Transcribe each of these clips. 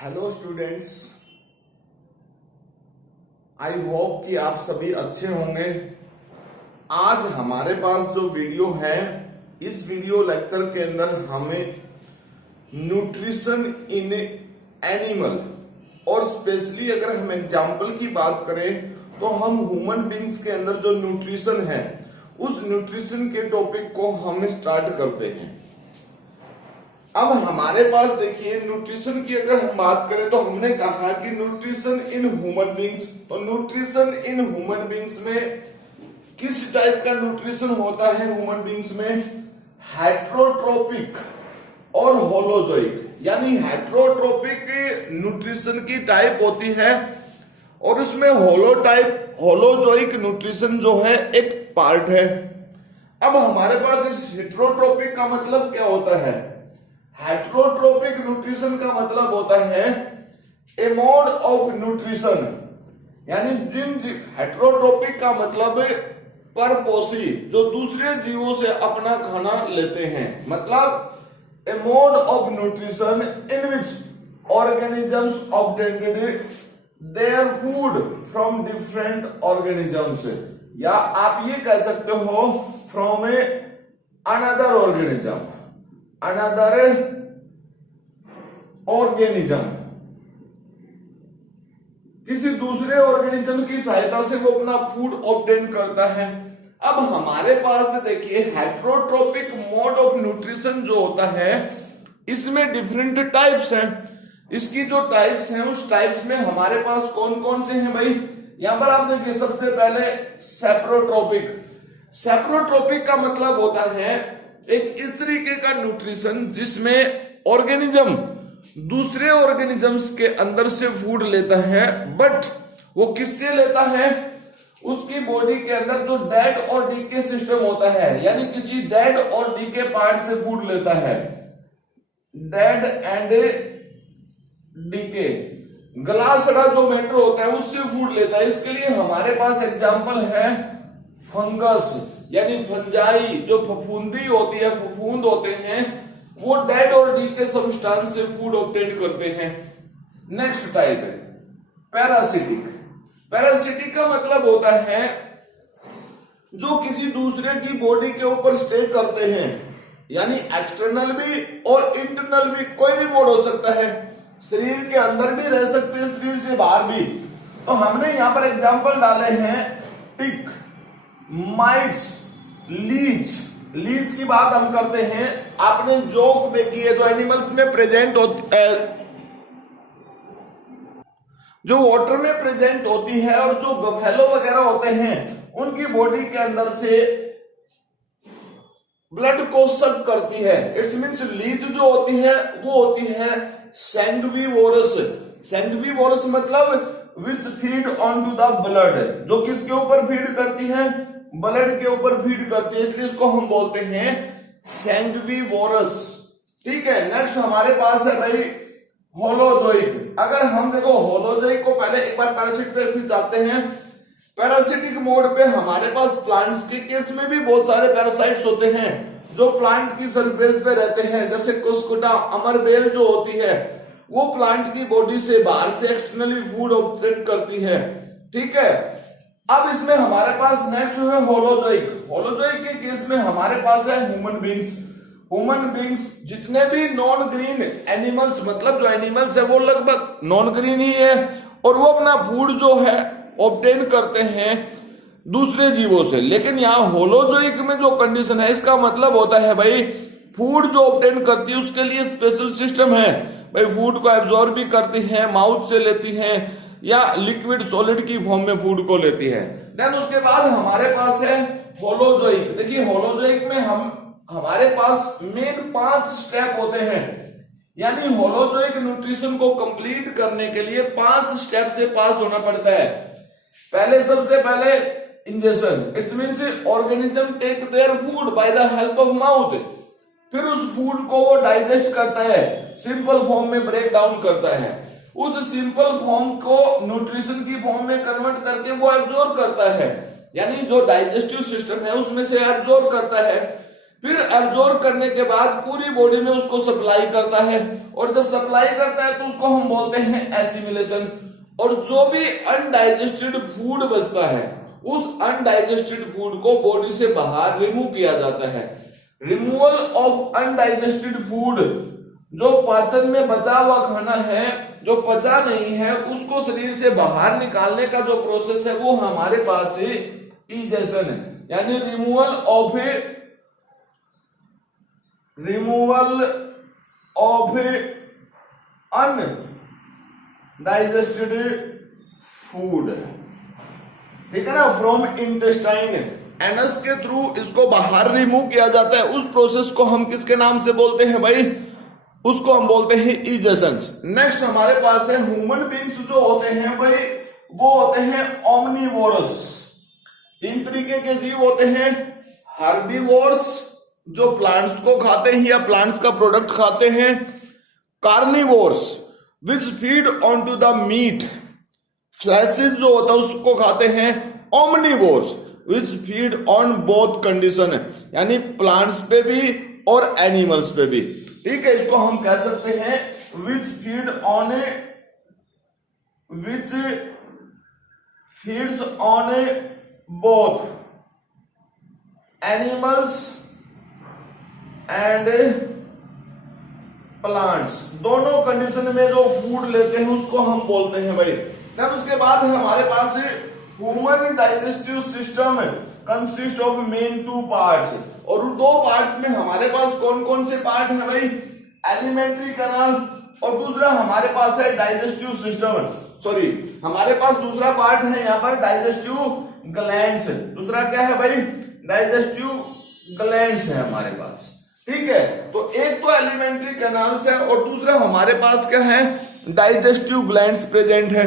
Hello students, I hope कि आप सभी अच्छे होंगे। आज हमारे पास जो वीडियो है, इस वीडियो लेक्चर के अंदर हमें न्यूट्रिशन इन एनिमल और स्पेशली अगर हम एग्जाम्पल की बात करें तो हम ह्यूमन बींग्स के अंदर जो न्यूट्रिशन है उस न्यूट्रिशन के टॉपिक को हम स्टार्ट करते हैं। अब हमारे पास देखिए, न्यूट्रिशन की अगर हम बात करें तो हमने कहा कि न्यूट्रिशन इन ह्यूमन बींग्स, तो न्यूट्रिशन इन ह्यूमन बींग्स में किस टाइप का न्यूट्रिशन होता है ह्यूमन बींग्स में? हेट्रोट्रोपिक और होलोजोइक। यानी हेट्रोट्रोपिक न्यूट्रिशन की टाइप होती है और उसमें होलोजोइक न्यूट्रिशन जो है एक पार्ट है। अब हमारे पास इस हेट्रोट्रोपिक का मतलब क्या होता है? हेट्रोट्रोपिक न्यूट्रिशन का मतलब होता है ए मोड ऑफ न्यूट्रिशन, यानी जिन हेट्रोट्रोपिक का मतलब परपोषी, जो दूसरे जीवों से अपना खाना लेते हैं, मतलब a mode of nutrition in which organisms obtained their food from different organisms, या आप ये कह सकते हो फ्रॉम ए अनदर ऑर्गेनिज्म, किसी दूसरे ऑर्गेनिज्म की सहायता से वो अपना फूड ऑब्टेन करता है। अब हमारे पास देखिए, हेट्रोट्रोपिक मोड ऑफ न्यूट्रिशन जो होता है इसमें डिफरेंट टाइप्स हैं। इसकी जो टाइप्स हैं उस टाइप्स में हमारे पास कौन कौन से हैं भाई? यहां पर आप देखिए, सबसे पहले सेप्रोट्रोपिक। सेप्रोट्रोपिक का मतलब होता है एक इस तरीके का न्यूट्रिशन जिसमें ऑर्गेनिज्म दूसरे ऑर्गेनिजम्स के अंदर से फूड लेता है, बट वो किससे लेता है? उसकी बॉडी के अंदर जो डेड और डीके सिस्टम होता है, यानी किसी डेड और डीके पार्ट से फूड लेता है। डेड एंड डीके, गला सड़ा जो मैटर होता है उससे फूड लेता है। इसके लिए हमारे पास एग्जाम्पल है फंगस, यानी फंजाई, जो फफूंदी होती है, फफूंद होते हैं, वो डेड और डीके सब्सटेंस से फूड ऑब्टेन करते हैं। नेक्स्ट टाइप है पैरासिटिक। पैरासिटिक का मतलब होता है जो किसी दूसरे की बॉडी के ऊपर स्टे करते हैं, यानी एक्सटर्नल भी और इंटरनल भी, कोई भी मोड हो सकता है। शरीर के अंदर भी रह सकते हैं, शरीर से बाहर भी। तो हमने यहां पर एग्जाम्पल डाले हैं टिक, माइट्स, लीच। लीच की बात हम करते हैं, आपने जोक देखी है जो एनिमल्स में प्रेजेंट होती है, जो वाटर में प्रेजेंट होती है, और जो बफेलो वगैरह होते हैं उनकी बॉडी के अंदर से ब्लड को सक करती है। इट्स मींस लीच जो होती है वो होती है सैंग्विवोरस। सैंग्विवोरस मतलब which feed on to the blood, जो किसके ऊपर फीड करती है? ब्लड के ऊपर फीड करती है, इसलिए इसको हम बोलते हैं सैंग्विवोरस। ठीक है। नेक्स्ट हमारे पास है भाई होलोजोइक। अगर हम देखो होलोजोइक को पहले एक बार पैरासिट पे फिर जाते हैं। पैरासिटिक मोड पे हमारे पास प्लांट्स के केस में भी बहुत सारे पैरासाइट्स होते हैं जो प्लांट की सरफेस पे रहते हैं, जैसे कुस्कुटा, अमरबेल जो होती है वो प्लांट की बॉडी से बाहर से एक्सटर्नली फूड ऑब्टेन करती है। ठीक है। अब इसमें हमारे पास नेक्स्ट जो है होलोजोइक। होलोजोइक के केस में हमारे पास है ह्यूमन बींग्स। ह्यूमन बींग्स जितने भी नॉन ग्रीन एनिमल्स, मतलब जो एनिमल्स है वो लगभग नॉन ग्रीन ही है, और वो अपना फूड जो है ऑब्टेन करते हैं दूसरे जीवों से। लेकिन यहाँ होलोजोइक में जो कंडीशन है, इसका मतलब होता है भाई फूड जो ऑब्टेन करती है उसके लिए स्पेशल सिस्टम है। भाई फूड को एब्जॉर्ब भी करती है, माउथ से लेती है, या लिक्विड सॉलिड की फॉर्म में फूड को लेती है। देन उसके बाद हमारे पास है होलोजोइक। देखिए होलोजोइक में हमारे पास मेन 5 स्टेप होते हैं, यानी होलोजोइक न्यूट्रिशन को कंप्लीट करने के लिए 5 स्टेप से पास होना पड़ता है। पहले सबसे पहले injection, it's means organism take their food by the help of mouth. फिर उस फूड को वो डाइजेस्ट करता है, सिंपल फॉर्म में ब्रेक डाउन करता है, उस सिंपल फॉर्म को न्यूट्रिशन की फॉर्म में कन्वर्ट करके वो एब्जॉर्ब करता है, यानी जो डाइजेस्टिव सिस्टम है उसमें से एब्जॉर्ब करता है। फिर एब्जॉर्ब करने के बाद पूरी बॉडी में उसको सप्लाई करता है, और जब सप्लाई करता है तो उसको हम बोलते हैं एसिमिलेशन। और जो भी अनडाइजेस्टेड फूड बचता है उस अनडाइजेस्टेड फूड को बॉडी से बाहर रिमूव किया जाता है। रिमूवल ऑफ अनडाइजेस्टेड फूड, जो पाचन में बचा हुआ खाना है जो पचा नहीं है उसको शरीर से बाहर निकालने का जो प्रोसेस है वो हमारे पास है इजेशन है, यानी रिमूवल ऑफ अनडाइजेस्टेड फूड, ठीक है ना, फ्रॉम इंटेस्टाइन। एनस के थ्रू इसको बाहर रिमूव किया जाता है। उस प्रोसेस को हम किसके नाम से बोलते हैं भाई? उसको हम बोलते हैं इजेशंस। नेक्स्ट हमारे पास है ह्यूमन बींग्स जो होते हैं भाई वो होते हैं ओमनीवोरस। 3 तरीके के जीव होते हैं, हर्बीवोर्स जो प्लांट्स को खाते हैं या प्लांट्स का प्रोडक्ट खाते हैं, carnivores which feed on to the meat, fleshes जो होता है उसको खाते हैं, omnivores which feed on both condition, यानी प्लांट्स पे भी और एनिमल्स पे भी, ठीक है। इसको हम कह सकते हैं which feeds on both animals and plants, दोनों कंडीशन में जो फूड लेते हैं उसको हम बोलते हैं भाई। तब उसके बाद है हमारे पास human digestive system consist of main 2 parts, और 2 पार्ट्स में हमारे पास कौन कौन से पार्ट है भाई? एलिमेंट्री कैनाल, और दूसरा हमारे पास है डाइजेस्टिव सिस्टम, सॉरी हमारे पास दूसरा पार्ट है यहाँ पर डाइजेस्टिव ग्लैंड्स। दूसरा क्या है भाई? डाइजेस्टिव ग्लैंड्स है हमारे पास, ठीक है। तो एक तो एलिमेंट्री कैनाल्स है और दूसरा हमारे पास क्या है? डाइजेस्टिव ग्लैंड्स प्रेजेंट है।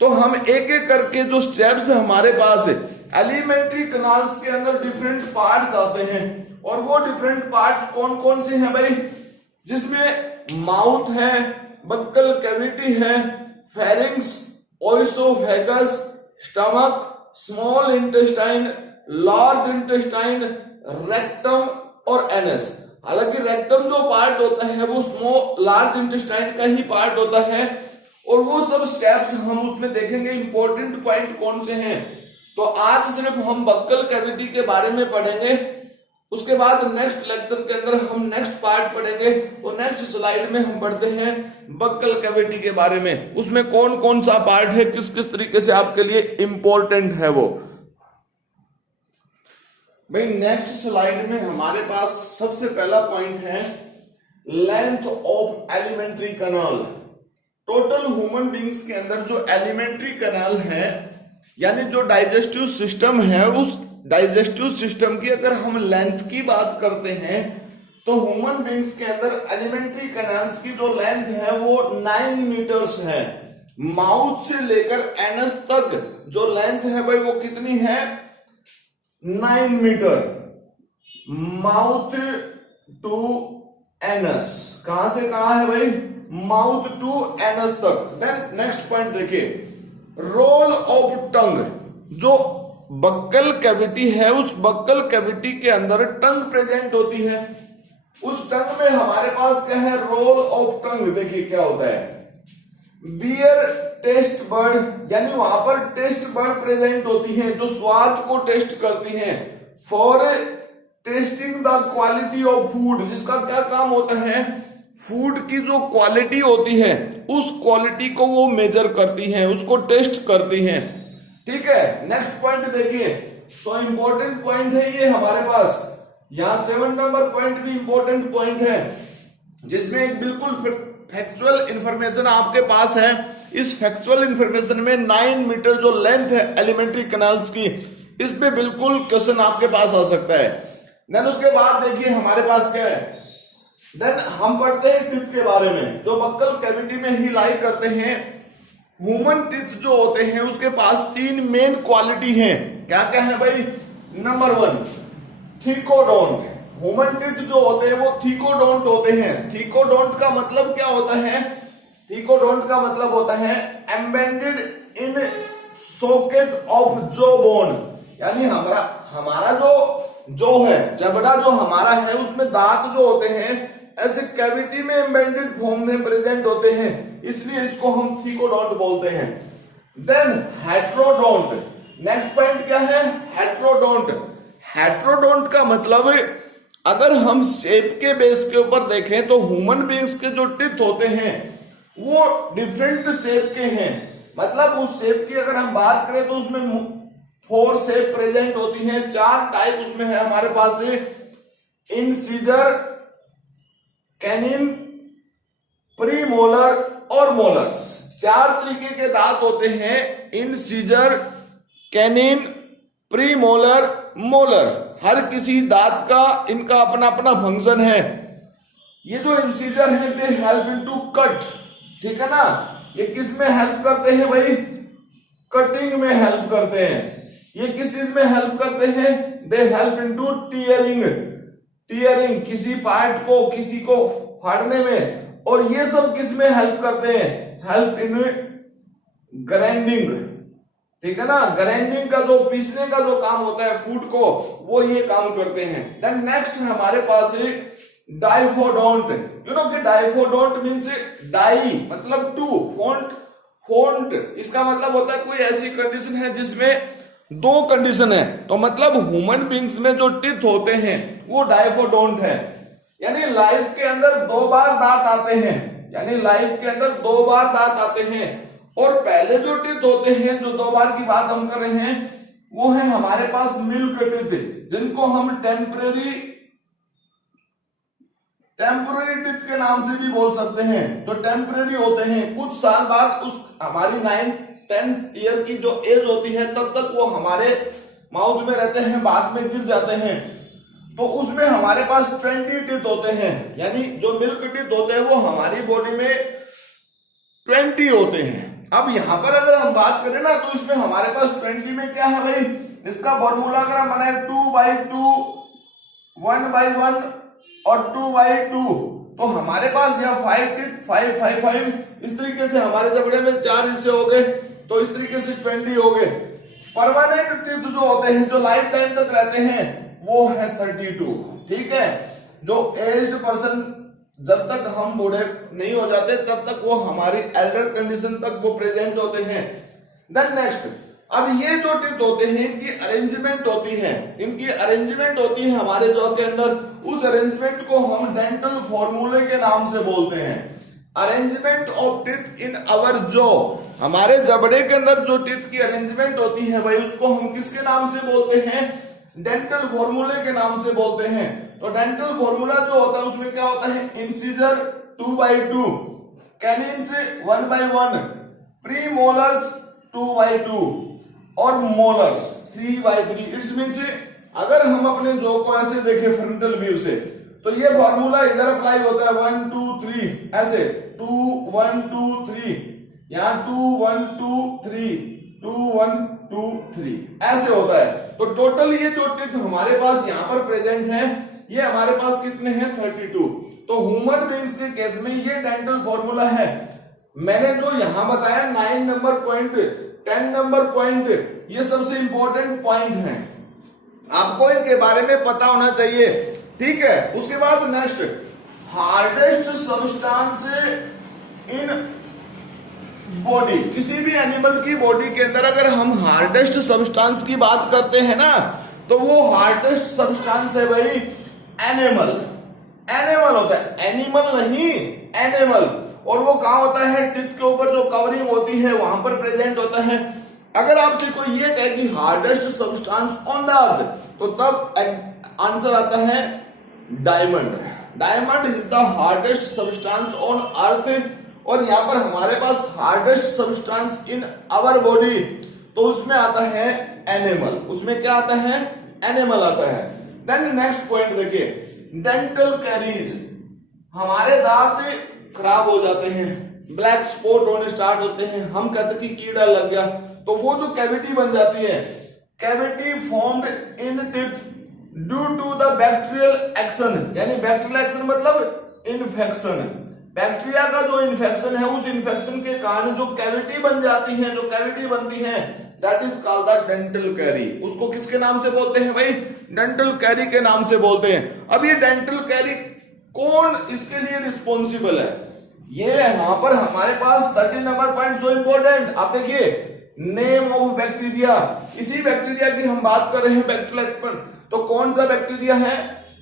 तो हम एक एक करके जो स्टेप्स हमारे पास है, एलिमेंट्री कैनाल्स के अंदर डिफरेंट पार्ट्स आते हैं, और वो डिफरेंट पार्ट्स कौन कौन से हैं भाई? जिसमें माउथ है, बक्कल कैविटी है, pharynx, oesophagus, stomach, small intestine, large intestine, rectum और एनस। हालांकि रेक्टम जो पार्ट होता है वो लार्ज इंटेस्टाइन का ही पार्ट होता है, और वो सब स्टेप्स हम उसमें देखेंगे इंपॉर्टेंट पॉइंट कौन से हैं। तो आज सिर्फ हम बक्कल कैविटी के बारे में पढ़ेंगे, उसके बाद नेक्स्ट लेक्चर के अंदर हम नेक्स्ट पार्ट पढ़ेंगे, और नेक्स्ट स्लाइड में हम पढ़ते हैं बक्कल कैविटी के बारे में, उसमें कौन कौन सा पार्ट है, किस किस तरीके से आपके लिए इंपॉर्टेंट है वो भाई। नेक्स्ट स्लाइड में हमारे पास सबसे पहला पॉइंट है length of alimentary canal. Total human beings के अंदर जो एलिमेंट्री कैनाल है, यानी जो डाइजेस्टिव सिस्टम है, उस डाइजेस्टिव सिस्टम की अगर हम लेंथ की बात करते हैं तो ह्यूमन बींग्स के अंदर एलिमेंट्री कैनाल्स की जो लेंथ है वो 9 मीटर्स है। माउथ से लेकर एनस तक जो लेंथ है भाई वो कितनी है? 9 मीटर, माउथ टू एनस। कहां से कहां है भाई? माउथ टू एनस तक। देन नेक्स्ट पॉइंट देखिए, रोल ऑफ टंग। जो बक्कल कैविटी है उस बक्कल कैविटी के अंदर टंग प्रेजेंट होती है। उस टंग में हमारे पास क्या है? Role of tongue. देखिए क्या होता है, बियर टेस्ट बर्ड, यानी वहां पर टेस्ट बर्ड प्रेजेंट होती है जो स्वाद को टेस्ट करती हैं, for testing the quality of food, जिसका क्या काम होता है? फूड की जो क्वालिटी होती है उस क्वालिटी को वो मेजर करती हैं, उसको टेस्ट करती हैं, ठीक है। नेक्स्ट पॉइंट देखिए, सो इंपॉर्टेंट पॉइंट है ये हमारे पास। यहां 7 नंबर पॉइंट भी इंपॉर्टेंट पॉइंट है, जिसमें एक बिल्कुल फैक्चुअल इंफॉर्मेशन आपके पास है। इस फैक्चुअल इंफॉर्मेशन में 9 मीटर जो लेंथ है एलिमेंट्री कैनाल्स की, इस पे बिल्कुल क्वेश्चन आपके पास आ सकता है। देन उसके बाद देखिए हमारे पास क्या है, देन हम पढ़ते हैं टीथ के बारे में, जो बक्कल कैविटी में ही लाई करते हैं। ह्यूमन टीथ जो होते हैं उसके पास 3 मेन क्वालिटी हैं। क्या क्या है भाई? Number 1 thecodont. ह्यूमन टीथ जो होते हैं वो थीकोडोंट होते हैं। थीकोडोंट का मतलब क्या होता है? थीकोडोंट का मतलब होता है embedded in socket of jaw bone, यानी हमारा जो जो है जबड़ा जो हमारा है उसमें दांत जो होते हैं ऐसे कैविटी में एम्बेडेड फॉर्म में प्रेजेंट होते हैं, इसलिए इसको हम थीकोडोंट बोलते हैं। देन हेट्रोडोंट, नेक्स्ट पॉइंट क्या है? हेट्रोडोंट। हेट्रोडोंट का मतलब अगर हम शेप के बेस के ऊपर देखें तो ह्यूमन बींग्स के जो टिथ होते हैं वो डिफरेंट शेप के हैं। मतलब उस शेप की अगर हम बात करें तो उसमें 4 शेप प्रेजेंट होती हैं, 4 टाइप उसमें है हमारे पास से, इंसीजर, कैनिन, प्रीमोलर और मोलर्स। 4 तरीके के दांत होते हैं, इंसीजर, कैनिन, प्रीमोलर, मोलर। हर किसी दांत का इनका अपना अपना फंक्शन है। ये जो इंसीजर है they help in to cut, ठीक है ना। ये किस में हेल्प करते हैं भाई? कटिंग में हेल्प करते हैं। ये किस चीज में हेल्प करते हैं? They help in to tearing, tearing किसी पार्ट को, किसी को फाड़ने में। और ये सब किस में हेल्प करते हैं? हेल्प इन ग्राइंडिंग, ठीक है ना। ग्राइंडिंग का जो पीसने का जो काम होता है फूड को, वो ये काम करते हैं। देन नेक्स्ट हमारे पास है डाइफोडोंट। यू नो कि डाइफोडोंट मींस डाई मतलब टू, फोंट, फोंट इसका मतलब होता है कोई ऐसी कंडीशन है जिसमें 2 कंडीशन है। तो मतलब ह्यूमन बींग्स में जो टिथ होते हैं वो डाइफोडोंट है, यानी लाइफ के अंदर 2 बार दांत आते हैं, यानी लाइफ के अंदर 2 बार दांत आते हैं। और पहले जो टिथ होते हैं, जो 2 बार की बात हम कर रहे हैं, वो है हमारे पास मिल्क टिथ, जिनको हम टेम्पररी टिथ के नाम से भी बोल सकते हैं। तो टेम्पररी होते हैं, कुछ साल बाद उस हमारी 9-10 ईयर की जो एज होती है तब तक वो हमारे माउथ में रहते हैं, बाद में गिर जाते हैं। तो उसमें हमारे पास 20 टिथ होते हैं, यानी जो मिल्क टिथ होते हैं वो हमारी बॉडी में 20 होते हैं। अब यहां पर अगर हम बात करें ना तो इसमें हमारे पास 20 में क्या है भाई? इसका फॉर्मूला अगर हम बनाए 2/2, 1/1 और 2/2, तो हमारे पास यह 5 टिथ, 5, 5, 5 इस तरीके से हमारे जबड़े में 4 हिस्से हो गए, तो इस तरीके से 20 हो गए। परमानेंट टिथ जो होते हैं, जो लाइफ टाइम तक रहते हैं, वो है 32, ठीक है। जो एज्ड पर्सन, जब तक हम बूढ़े नहीं हो जाते तब तक वो हमारी एल्डर कंडीशन तक वो प्रेजेंट होते हैं। देन नेक्स्ट, अब ये जो टिथ होते हैं इनकी अरेंजमेंट होती है, इनकी अरेंजमेंट होती है हमारे जॉ के अंदर। उस अरेंजमेंट को हम डेंटल फॉर्मूले के नाम से बोलते हैं। Arrangement of teeth in our jaw, हमारे जबड़े के अंदर जो टिथ की अरेंजमेंट होती है भाई, उसको हम किसके नाम से बोलते हैं? डेंटल फॉर्मूले के नाम से बोलते हैं। तो डेंटल फॉर्मूला जो होता है उसमें क्या होता है? इंसीजर 2/2, कैनिन से 1/1, प्रीमोलर्स 2/2 और मोलर्स 3/3। इट्स मींस अगर हम अपने जॉ को ऐसे देखें फ्रंटल व्यू से, तो ये फॉर्मूला इधर अप्लाई होता है 1 2 3, ऐसे 2 1 2 3, यहां 2 1 2 3, 2 1 2 3 ऐसे होता है। तो टोटल ये जो टिथ हमारे पास यहाँ पर प्रेजेंट है, ये हमारे पास कितने हैं? 32। तो ह्यूमन बींग्स के केस में ये डेंटल फॉर्मूला है। मैंने जो यहां बताया 9 नंबर पॉइंट, 10 नंबर पॉइंट, ये सबसे इंपॉर्टेंट पॉइंट हैं, आपको इनके बारे में पता होना चाहिए, ठीक है। उसके बाद next, hardest substance in body, किसी भी एनिमल की बॉडी के अंदर अगर हम हार्डेस्ट सब्सटेंस की बात करते हैं ना, तो वो हार्डेस्ट सब्सटेंस है भाई एनिमल। एनिमल होता है, एनिमल नहीं, एनिमल। और वो कहां होता है? टिथ के ऊपर जो कवरिंग होती है वहां पर प्रेजेंट होता है। अगर आपसे कोई ये कहे कि hardest substance on the earth, तो तब आंसर आता है diamond. Diamond is the hardest substance on earth. और यहां पर हमारे पास hardest substance in our body, तो उसमें आता है एनिमल। उसमें क्या आता है? एनिमल आता है। देन नेक्स्ट पॉइंट देखिए, डेंटल कैरीज, हमारे दांत खराब हो जाते हैं, ब्लैक स्पॉट होने स्टार्ट होते हैं, हम कहते हैं कि कीड़ा लग गया, तो वो जो कैविटी बन जाती है, cavity formed in teeth due to the bacterial action, यानी बैक्टीरियल एक्शन मतलब इन्फेक्शन। बैक्टीरिया का जो इन्फेक्शन है, उस इन्फेक्शन के कारण जो कैविटी बन जाती है, जो कैविटी बनती है, that is called the dental carry. उसको किसके नाम से बोलते हैं भाई? डेंटल कैरी के नाम से बोलते हैं। अब ये डेंटल कैरी कौन इसके लिए रिस्पॉन्सिबल है? ये यहां पर हमारे पास 13 नंबर पॉइंट सो इंपॉर्टेंट। आप देखिए, नेम ऑफ बैक्टीरिया, इसी बैक्टीरिया की हम बात कर रहे हैं बैक्टीरिया एक्सपर। तो कौन सा बैक्टीरिया है?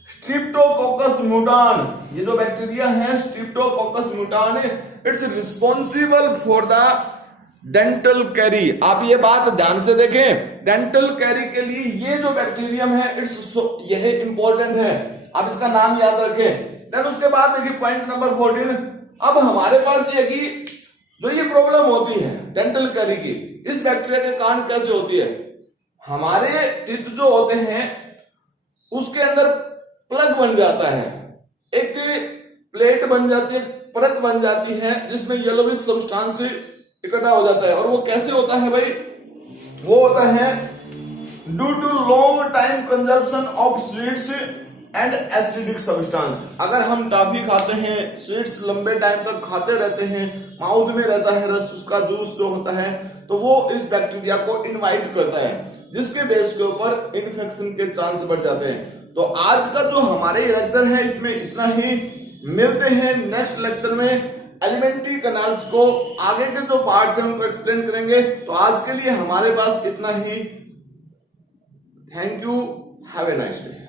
स्ट्रिप्टोकोकस म्यूटान। ये जो बैक्टीरिया है स्ट्रिप्टोकोकस म्यूटान है, it's responsible for the dental carry. आप ये बात ध्यान से देखें, डेंटल कैरी के लिए ये जो बैक्टीरियम है इट्स यह इंपॉर्टेंट है, आप इसका नाम याद रखें। देन उसके बाद देखिए पॉइंट नंबर 14। अब हमारे पास ये कि जो ये प्रॉब्लम होती है डेंटल कैरी की, इस बैक्टीरिया के कारण कैसे होती है? हमारे टीथ जो होते हैं उसके अंदर प्लग बन जाता है, एक प्लेट बन जाती है, परत बन जाती है जिसमें येलोविश सब्सटेंस इकट्ठा हो जाता है। और वो कैसे होता है भाई? वो होता है due to long time consumption of sweets and acidic substance. अगर हम टॉफी खाते हैं, स्वीट्स लंबे टाइम तक खाते रहते हैं, माउथ में रहता है रस, उसका जूस जो होता है, तो वो इस बैक्टीरिया को इनवाइट करता है, जिसके बेस के ऊपर इन्फेक्शन के चांस बढ़ जाते हैं। तो आज का जो हमारे लेक्चर है इसमें इतना ही। मिलते हैं नेक्स्ट लेक्चर में, एलिमेंट्री कैनाल्स को आगे के जो पार्ट्स हैं उनको एक्सप्लेन करेंगे। तो आज के लिए हमारे पास इतना ही। Thank you, have a nice day.